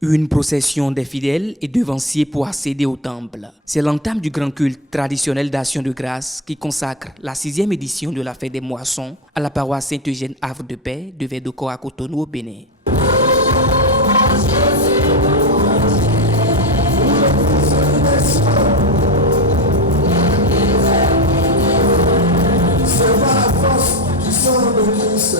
Une procession des fidèles et devanciers pour accéder au temple. C'est l'entame du grand culte traditionnel d'Action de grâce qui consacre la 6e édition de la fête des moissons à la paroisse Saint-Eugène Havre de Paix de Verdocor à Cotonou au Bénin. C'est par la force du sang de Christ.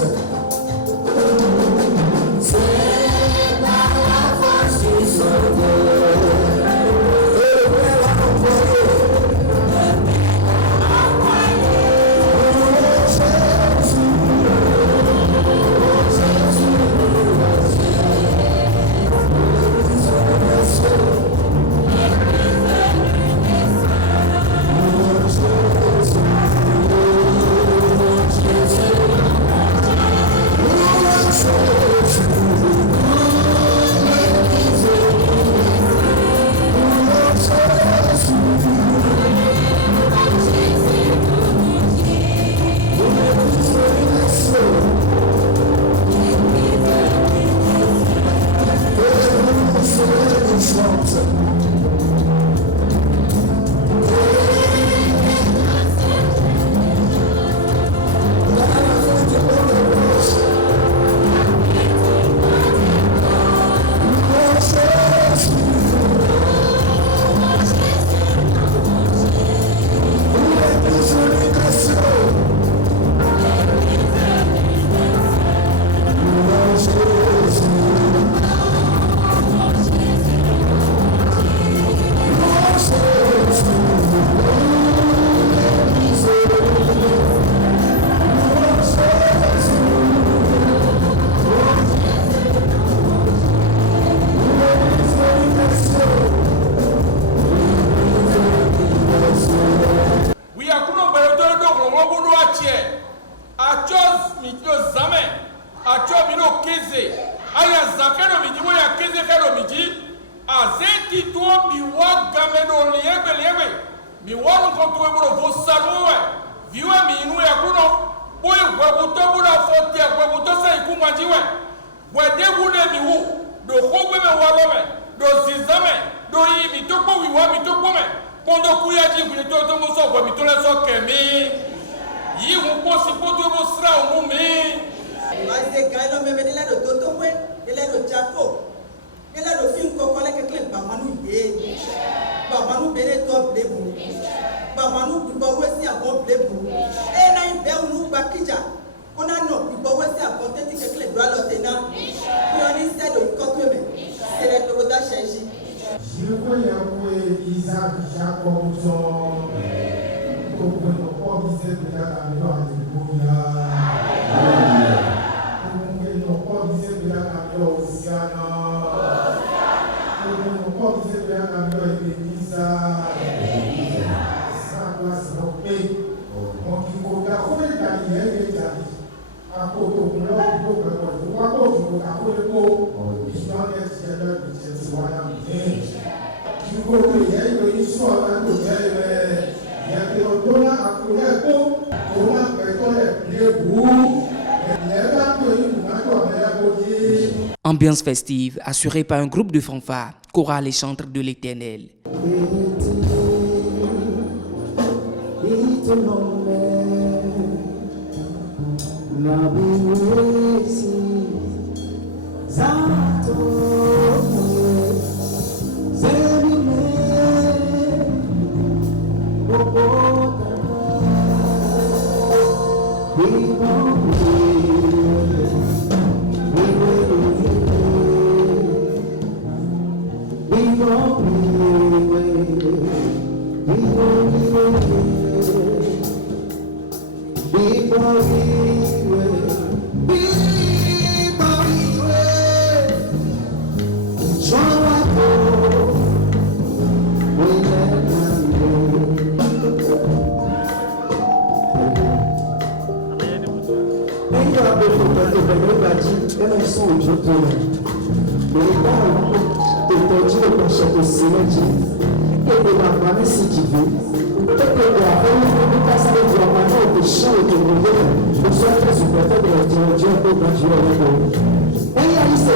Ambiance festive assurée par un groupe de fanfares, chorales et chantres de l'Éternel. Ella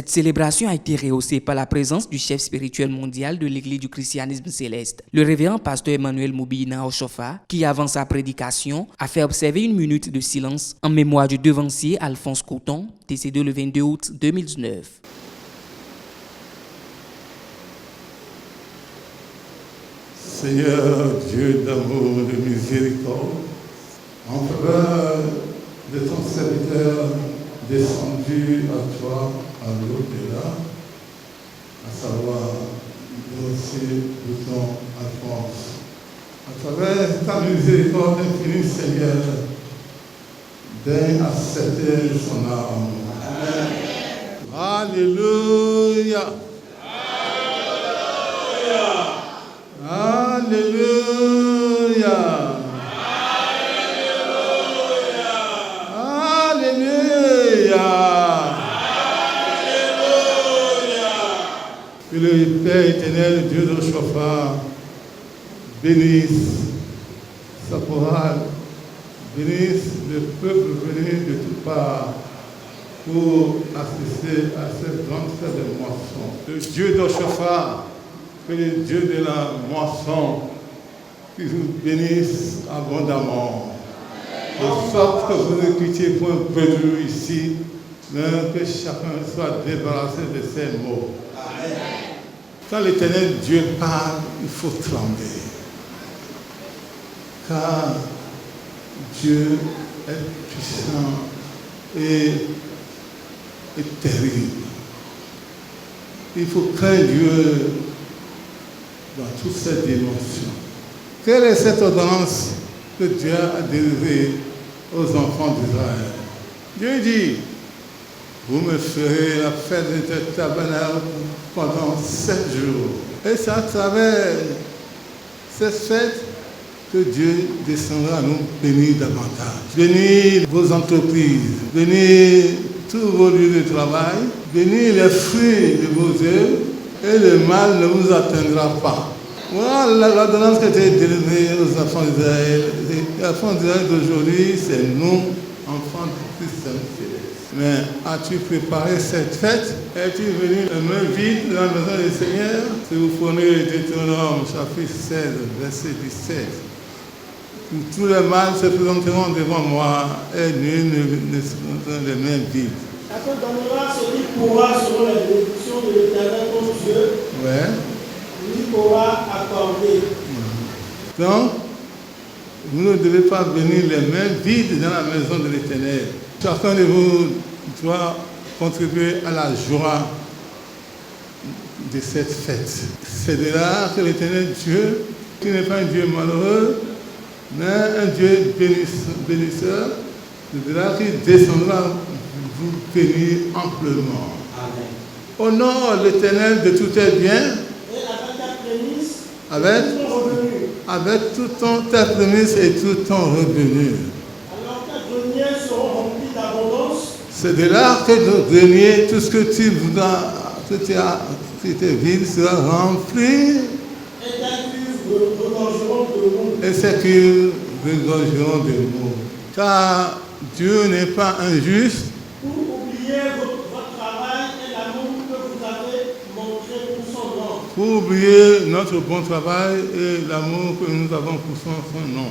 Cette célébration a été rehaussée par la présence du chef spirituel mondial de l'Église du christianisme céleste, le révérend pasteur Emmanuel Moubina Oshofa, qui, avant sa prédication, a fait observer une minute de silence en mémoire du devancier Alphonse Couton, décédé le 22 août 2019. Seigneur Dieu d'amour, de miséricorde, en faveur de ton serviteur descendu à toi, à l'au-delà, à savoir dossier de ton Alphonse. À travers ta miséricorde infinie, Seigneur, daigne accepter son âme. Amen. Alléluia. Alléluia. Alléluia. le Père éternel, Dieu de Chauffard, bénisse sa chorale, bénisse le peuple venu de toutes parts pour assister à cette grande fête de moisson. Le Dieu de Chauffard, que le Dieu de la moisson, qui vous bénisse abondamment. En sorte que vous ne quittiez point peu de nous ici, mais que chacun soit débarrassé de ses maux. Amen. Quand l'Éternel Dieu parle, il faut trembler. Car Dieu est puissant et terrible. Il faut craindre Dieu dans toutes ses dimensions. Quelle est cette ordonnance que Dieu a délivrée aux enfants d'Israël? Dieu dit, vous me ferez la fête de tabernacle pendant 7 jours. Et c'est à travers cette fête que Dieu descendra nous bénir davantage. Bénir vos entreprises, bénir tous vos lieux de travail, bénir les fruits de vos œuvres, et le mal ne vous atteindra pas. Voilà l'ordonnance qui a été délivrée aux enfants d'Israël. Les enfants d'Israël d'aujourd'hui, c'est nous, enfants du Christ céleste. Mais as-tu préparé cette fête? Es-tu venu les mains vides dans la maison du Seigneur? Si vous prenez Deutéronome chapitre 16, verset 17, tous les mâles se présenteront devant moi et nul ne se présenteront les mains vides. Chacun donnera ce qu'il pourra selon les bénédictions de l'Éternel ton Dieu. Ouais. Lui pourra accorder. Donc, vous ne devez pas venir les mains vides dans la maison de l'Éternel. Chacun de vous doit contribuer à la joie de cette fête. C'est de là que l'Éternel Dieu, qui n'est pas un Dieu malheureux, mais un Dieu bénisseur, c'est de là qu'il descendra vous bénir amplement. Amen. Honore l'Éternel de tous tes biens. Avec tout ton ta prémisse et tout ton revenu. Alors tes greniers seront remplis d'abondance. C'est de là que nos greniers, tout ce que tu voudras, que tes villes sera rempli. Et tes cuves regorgeront de mou. Et ces cuves regorgeront de mou. Car Dieu n'est pas injuste. Pour oublier votre travail et l'amour que vous avez montré pour son nom. Pour oublier notre bon travail et l'amour que nous avons pour son nom.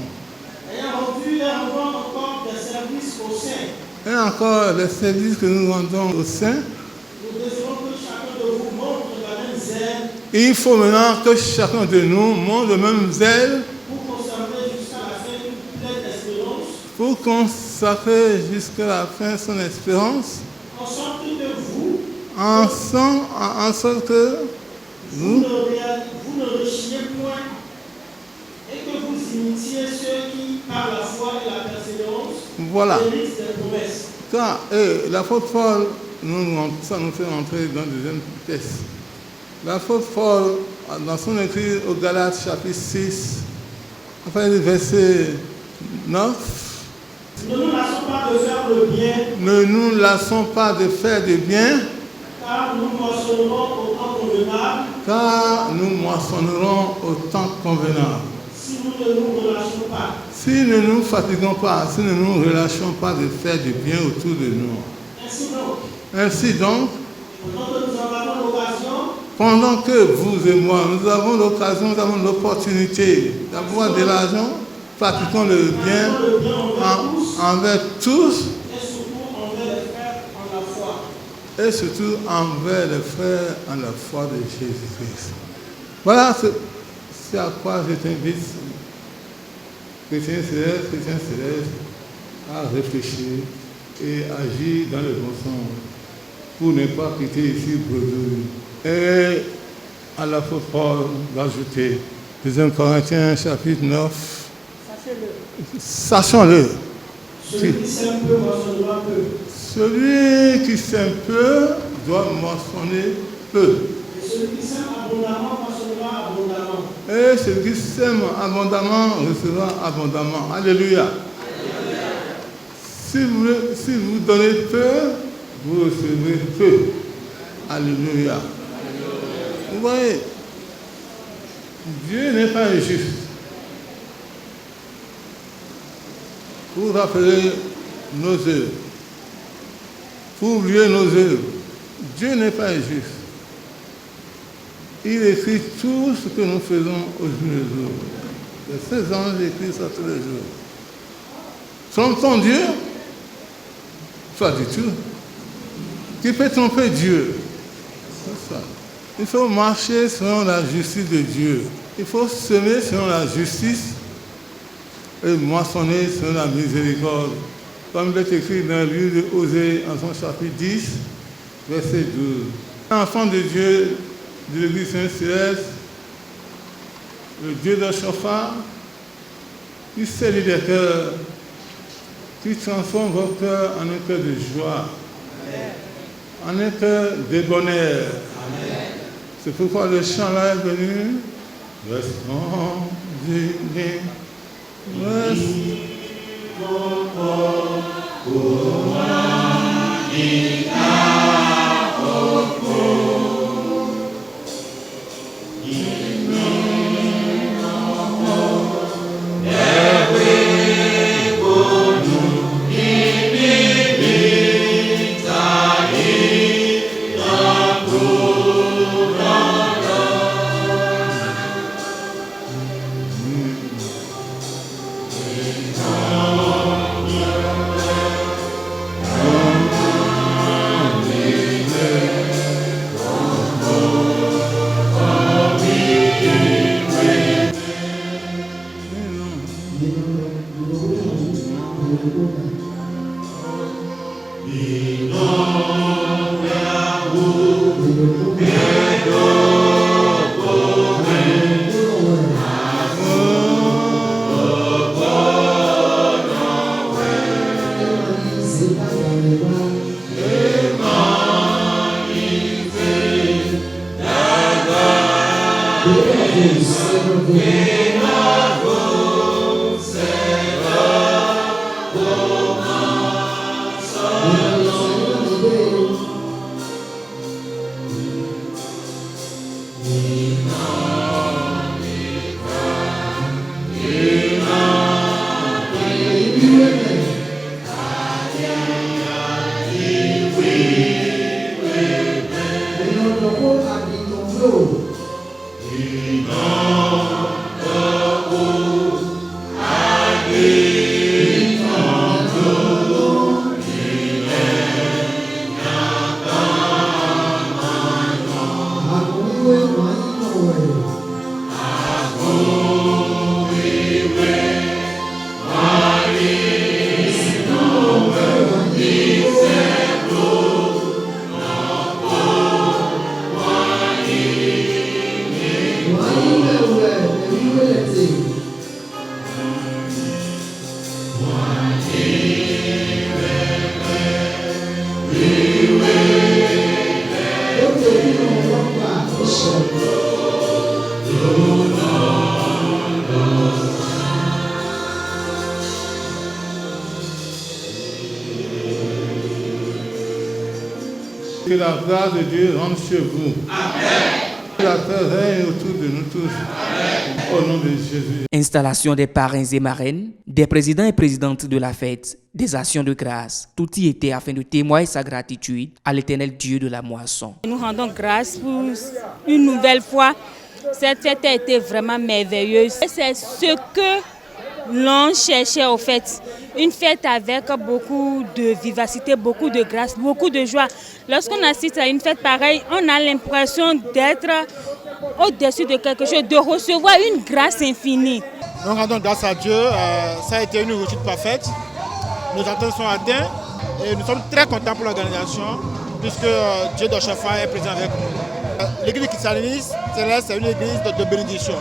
Ayant rendu et rendant encore des services au sein. Et encore les services que nous rendons au sein. Nous désirons que chacun de vous montre la même zèle. Il faut maintenant que chacun de nous montre le même zèle. Pour conserver jusqu'à la fin une pleine espérance. Pour consacrer jusqu'à la fin son espérance. En sorte que vous. En sorte que vous ne rechiez point et que vous imitiez ceux qui, par la foi et la persévérance, hérissent des promesses. Car l'apôtre Paul, ça nous fait entrer dans le deuxième texte. L'apôtre Paul, dans son écrit au Galates chapitre 6, enfin le verset 9, ne nous lassons pas de faire le bien. Ne nous lassons pas de faire du bien. Car nous moissonnerons au temps convenable. Car nous moissonnerons au temps convenable. Si nous ne nous relâchons pas. Si nous ne nous fatiguons pas, si nous ne nous relâchons pas de faire du bien autour de nous. Ainsi donc, pendant que vous et moi, nous avons l'occasion, nous avons l'opportunité d'avoir de l'argent, pratiquons le bien envers tous. Et surtout envers les frères en la foi de Jésus-Christ. Voilà c'est à quoi je t'invite, chrétien céleste, à réfléchir et agir dans le bon sens pour ne pas quitter ici bredouille. Et à la fois Paul d'ajouter, 2 Corinthiens chapitre 9, sachons-le. Celui qui sème peu moissonnera peu. Celui qui sème peu doit moissonner peu. Et celui qui sème abondamment moissonnera abondamment. Et celui qui sème abondamment recevra abondamment. Alléluia. Si vous donnez peu, vous recevrez peu. Alléluia. Vous voyez, Dieu n'est pas injuste. Pour rappeler nos œuvres, pour oublier nos œuvres, Dieu n'est pas injuste. Il écrit tout ce que nous faisons au jour le jour. Les 16 anges écrivent ça tous les jours. Trompe-t-on Dieu? Pas du tout. Qui peut tromper Dieu? C'est ça. Il faut marcher selon la justice de Dieu. Il faut semer selon la justice et moissonner selon la miséricorde. Comme il est écrit dans le livre de Osée, en son chapitre 10, verset 12. L'enfant de Dieu de l'Église Saint-Céleste, le Dieu de Shofar, qui saisit des cœurs, qui transforme vos cœurs en un cœur de joie, en un cœur de bonheur. C'est pourquoi le chant là est venu. Respondez, Que la grâce de Dieu rentre chez vous. Amen. Que la paix règne autour de nous tous. Amen. Au nom de Jésus. Installation des parrains et marraines, des présidents et présidentes de la fête, des actions de grâce. Tout y était afin de témoigner sa gratitude à l'Éternel Dieu de la moisson. Nous rendons grâce pour une nouvelle fois. Cette fête a été vraiment merveilleuse. C'est ce que l'on cherchait au fait. Une fête avec beaucoup de vivacité, beaucoup de grâce, beaucoup de joie. Lorsqu'on assiste à une fête pareille, on a l'impression d'être au-dessus de quelque chose, de recevoir une grâce infinie. Nous rendons grâce à Dieu. Ça a été une réussite parfaite. Nos attentes sont atteintes et nous sommes très contents pour l'organisation puisque Dieu de Shofar est présent avec nous. L'église christianiste céleste, c'est une église de bénédiction.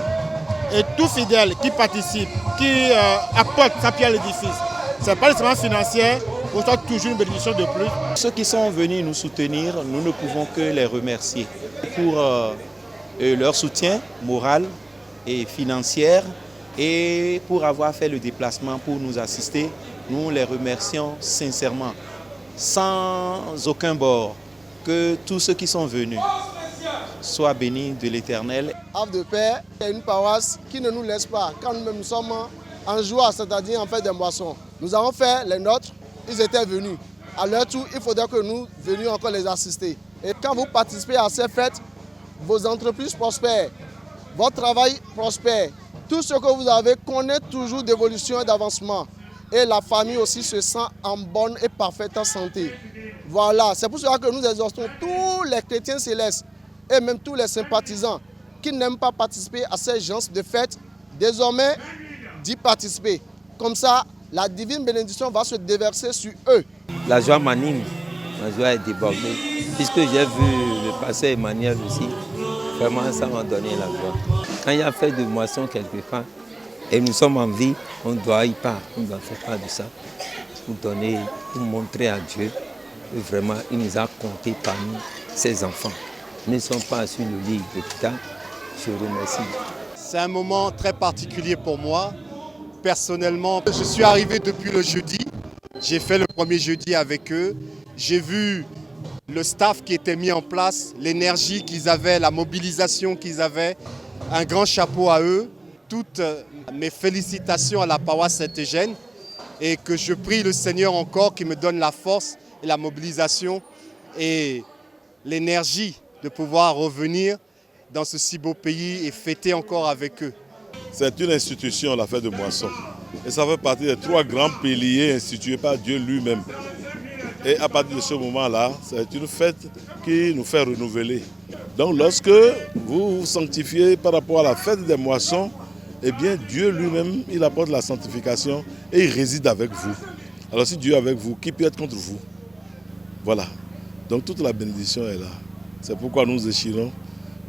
Et tout fidèle qui participe, qui apporte sa pierre à l'édifice, ce n'est pas seulement financier, reçoit toujours une bénédiction de plus. Ceux qui sont venus nous soutenir, nous ne pouvons que les remercier pour leur soutien moral et financier et pour avoir fait le déplacement pour nous assister. Nous les remercions sincèrement, sans aucun bord, que tous ceux qui sont venus soit béni de l'Éternel. Havre de Paix est une paroisse qui ne nous laisse pas quand nous sommes en joie, c'est-à-dire en fait des moissons. Nous avons fait les nôtres, ils étaient venus. À leur tour, il faudra que nous venions encore les assister. Et quand vous participez à ces fêtes, vos entreprises prospèrent, votre travail prospère. Tout ce que vous avez connaît toujours d'évolution et d'avancement. Et la famille aussi se sent en bonne et parfaite santé. Voilà, c'est pour cela que nous exhortons tous les chrétiens célestes et même tous les sympathisants qui n'aiment pas participer à ces genres de fêtes, désormais d'y participer. Comme ça, la divine bénédiction va se déverser sur eux. La joie m'anime, ma joie est débordée. Puisque j'ai vu le pasteur Emmanuel aussi, vraiment ça m'a donné la joie. Quand il y a fait de moisson quelque part, et nous sommes en vie, on doit y part, on doit faire part de ça, pour donner, pour montrer à Dieu que vraiment il nous a comptés parmi ses enfants. Nous ne sommes pas sur le lit d'hôpital, je vous remercie. C'est un moment très particulier pour moi. Personnellement, je suis arrivé depuis le jeudi, j'ai fait le premier jeudi avec eux, j'ai vu le staff qui était mis en place, l'énergie qu'ils avaient, la mobilisation qu'ils avaient, un grand chapeau à eux. Toutes mes félicitations à la paroisse Saint-Eugène et que je prie le Seigneur encore qui me donne la force et la mobilisation et l'énergie de pouvoir revenir dans ce si beau pays et fêter encore avec eux. C'est une institution, la fête de moisson. Et ça fait partie des 3 grands piliers institués par Dieu lui-même. Et à partir de ce moment-là, c'est une fête qui nous fait renouveler. Donc lorsque vous vous sanctifiez par rapport à la fête des moissons, eh bien Dieu lui-même, il apporte la sanctification et il réside avec vous. Alors si Dieu est avec vous, qui peut être contre vous? Voilà. Donc toute la bénédiction est là. C'est pourquoi nous échirons.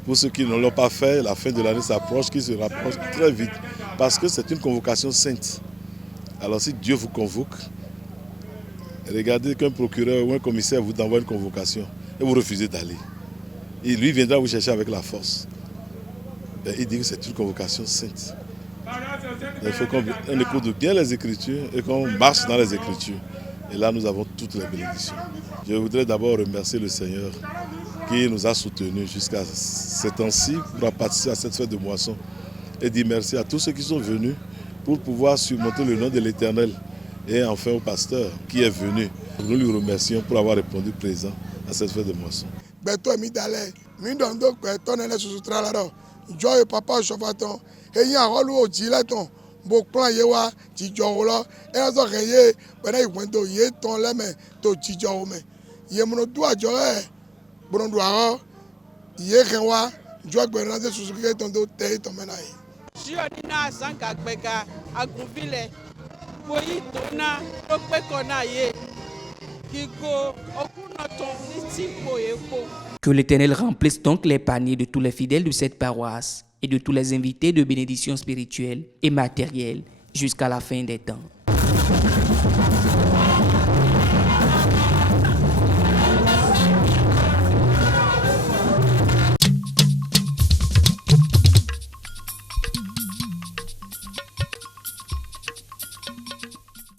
Pour ceux qui ne l'ont pas fait, la fin de l'année s'approche, qui se rapproche très vite. Parce que c'est une convocation sainte. Alors si Dieu vous convoque, regardez qu'un procureur ou un commissaire vous envoie une convocation et vous refusez d'aller. Et lui viendra vous chercher avec la force. Et il dit que c'est une convocation sainte. Il faut qu'on écoute bien les Écritures et qu'on marche dans les Écritures. Et là, nous avons toutes les bénédictions. Je voudrais d'abord remercier le Seigneur qui nous a soutenus jusqu'à ce temps-ci pour participer à cette fête de moisson. Et dire merci à tous ceux qui sont venus pour pouvoir surmonter le nom de l'Éternel. Et enfin au pasteur qui est venu. Nous lui remercions pour avoir répondu présent à cette fête de moisson. Que l'Éternel remplisse donc les paniers de tous les fidèles de cette paroisse et de tous les invités de bénédiction spirituelle et matérielle jusqu'à la fin des temps.